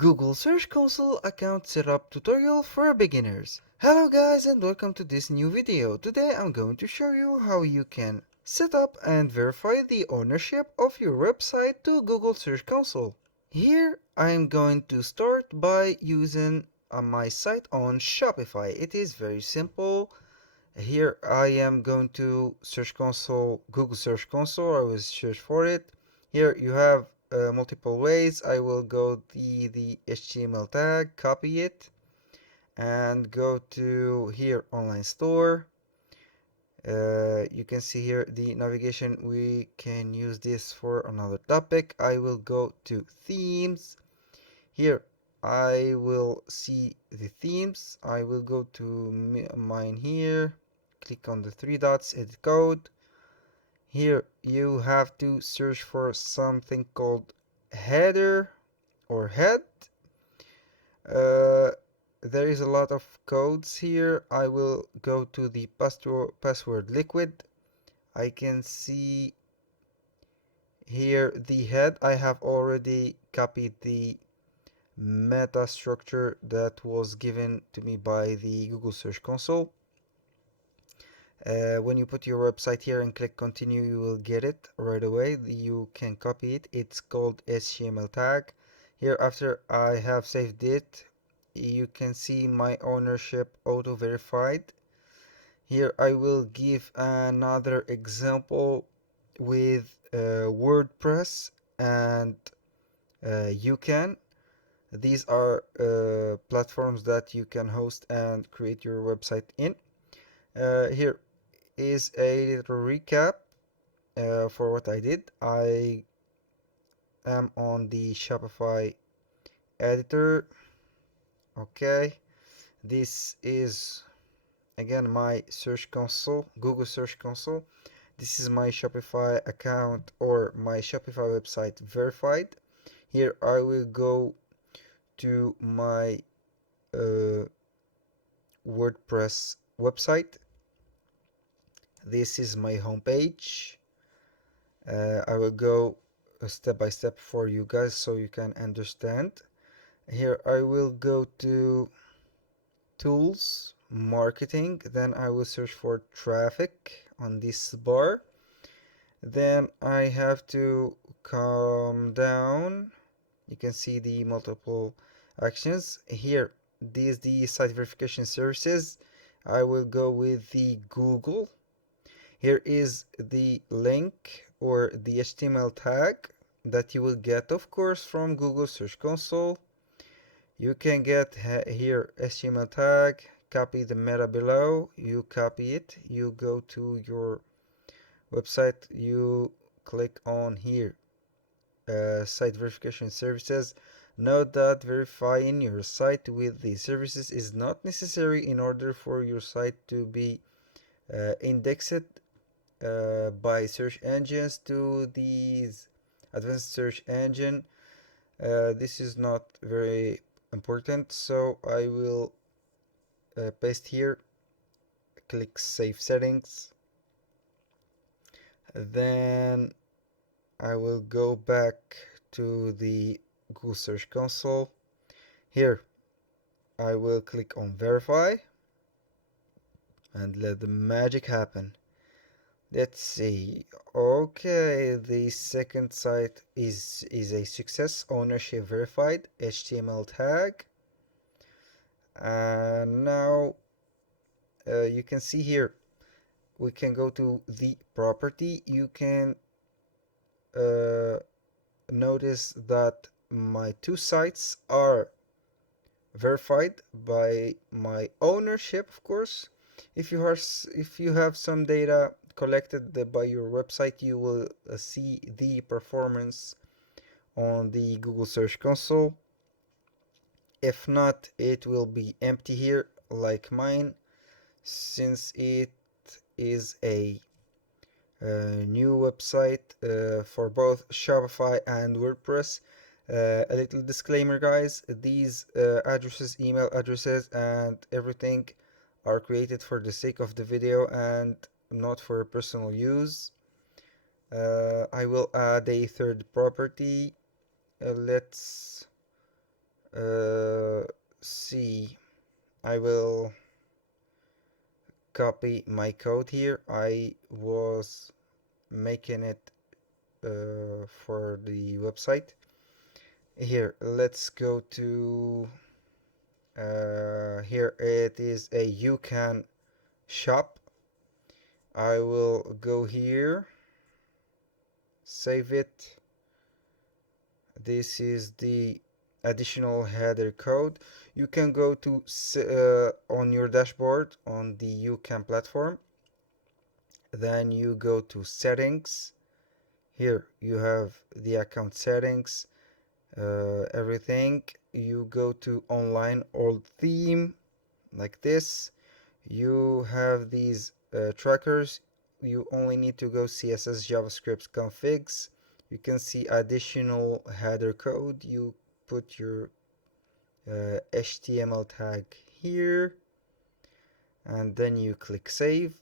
Google Search Console account setup tutorial for beginners. Hello guys and welcome to this new video. Today I'm going to show you how you can set up and verify the ownership of your website to Google Search Console. Here I am going to start by using my site on Shopify. It is very simple. Here I am going to Search Console, Google Search Console. I will search for it. Here you have multiple ways. I will go the HTML tag, copy it, and go to here online store. You can see here the navigation. We can use this for another topic. I will go to themes. Here I will see the themes. I will go to mine here, click on the three dots, edit code. Here you have to search for something called header or head. There is a lot of codes here. I will go to the password liquid. I can see here the head. I have already copied the meta structure that was given to me by the Google Search Console. When you put your website here and click continue, you will get it right away. You can copy it. It's called HTML tag. Here, after I have saved it, you can see my ownership auto verified. Here I will give another example with WordPress and YouCan. These are platforms that you can host and create your website in. Here is a little recap for what I did. I am on the Shopify editor. Okay, this is again my search console, Google Search Console. This is my Shopify account or my Shopify website verified. Here I will go to my WordPress website. This is my homepage. I will go step by step for you guys so you can understand. Here I will go to tools, marketing, then I will search for traffic on this bar. Then I have to come down. You can see the multiple actions. Here, these the site verification services. I will go with the Google. Here is the link or the HTML tag that you will get, of course, from Google Search Console. You can get here HTML tag, copy the meta below, you copy it, you go to your website, you click on here, site verification services. Note that verifying your site with the services is not necessary in order for your site to be indexed by search engines to these advanced search engine. This is not very important, so I will paste here, click save settings, then I will go back to the Google Search Console. Here I will click on verify and let the magic happen. Let's see. Okay, the second site is a success, ownership verified, HTML tag. And now you can see here we can go to the property. You can notice that my two sites are verified by my ownership, of course. If you have some data collected by your website, you will see the performance on the Google Search Console. If not, it will be empty here like mine, since it is a new website for both Shopify and WordPress. A little disclaimer, guys, these addresses, email addresses and everything are created for the sake of the video and not for personal use. I will add a third property. Let's uh, see, I will copy my code here. I was making it for the website. Here, let's go to here. It is a UCAN shop. I will go here, save it. This is the additional header code. You can go to on your dashboard on the UCAN platform. Then you go to settings. Here you have the account settings, everything. You go to online old theme like this. You have these trackers. You only need to go CSS JavaScript configs. You can see additional header code. You put your HTML tag here and then you click save.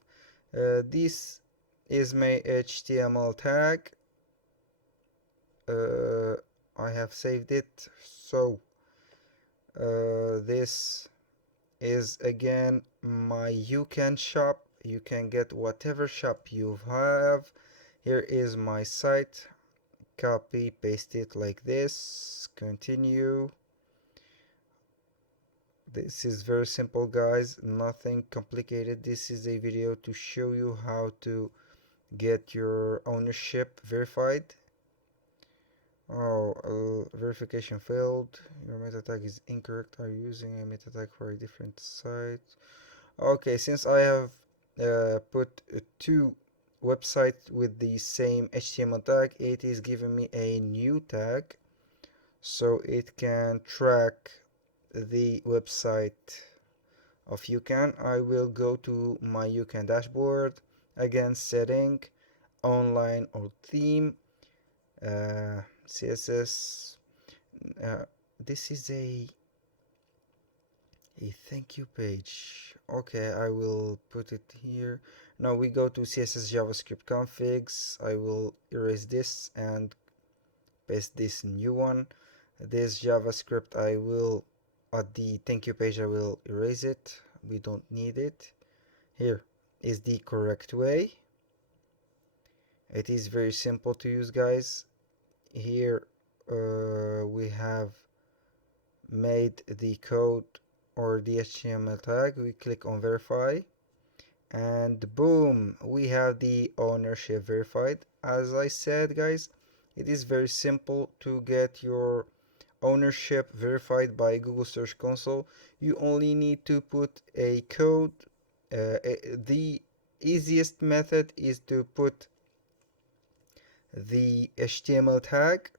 This is my HTML tag. I have saved it. So this is again my UCAN shop. You can get whatever shop you have. Here is my site. Copy, paste it like this. Continue. This is very simple, guys, nothing complicated. This is a video to show you how to get your ownership verified. Verification failed. Your meta tag is incorrect. Are you using a meta tag for a different site? Okay, since I have put two websites with the same HTML tag, it is giving me a new tag so it can track the website of UCAN. I will go to my UCAN dashboard. Again, setting, online or theme, CSS. This is a thank you page. Okay, I will put it here. Now we go to CSS JavaScript configs. I will erase this and paste this new one. This JavaScript I will at the thank you page I will erase it. We don't need it. Here is the correct way. It is very simple to use, guys. Here we have made the code or the HTML tag. We click on verify and boom, we have the ownership verified. As I said, guys, it is very simple to get your ownership verified by Google Search Console. You only need to put a code. The easiest method is to put the HTML tag.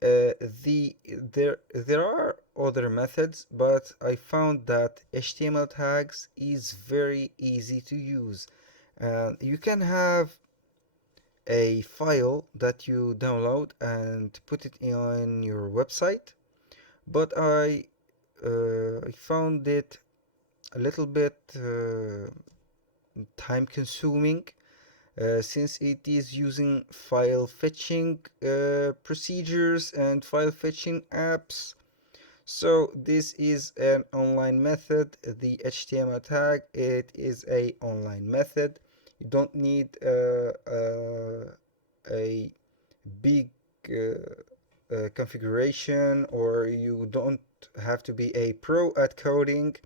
There are other methods, but I found that HTML tags is very easy to use. You can have a file that you download and put it on your website, but I found it a little bit time consuming since it is using file fetching procedures and file fetching apps. So this is an online method. The HTML tag, it is a online method. You don't need a big configuration, or you don't have to be a pro at coding.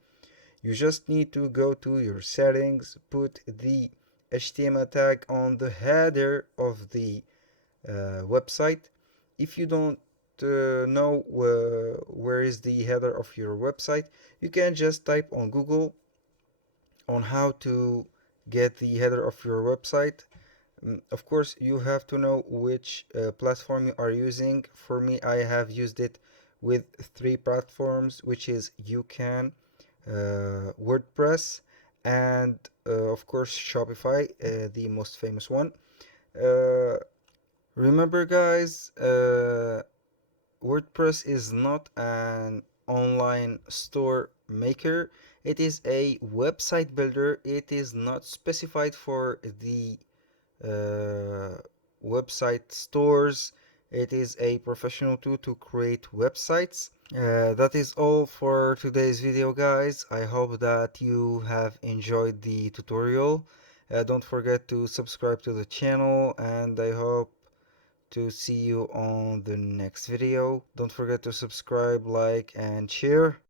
You just need to go to your settings, put the HTML tag on the header of the website. If you don't know where is the header of your website, you can just type on Google on how to get the header of your website. Of course, you have to know which platform you are using. For me, I have used it with three platforms, which is UCAN, WordPress, and of course Shopify, the most famous one. Remember, guys, WordPress is not an online store maker. It is a website builder. It is not specified for the website stores. It is a professional tool to create websites. That is all for today's video, guys. I hope that you have enjoyed the tutorial. Don't forget to subscribe to the channel, and I hope to see you on the next video. Don't forget to subscribe, like, and share.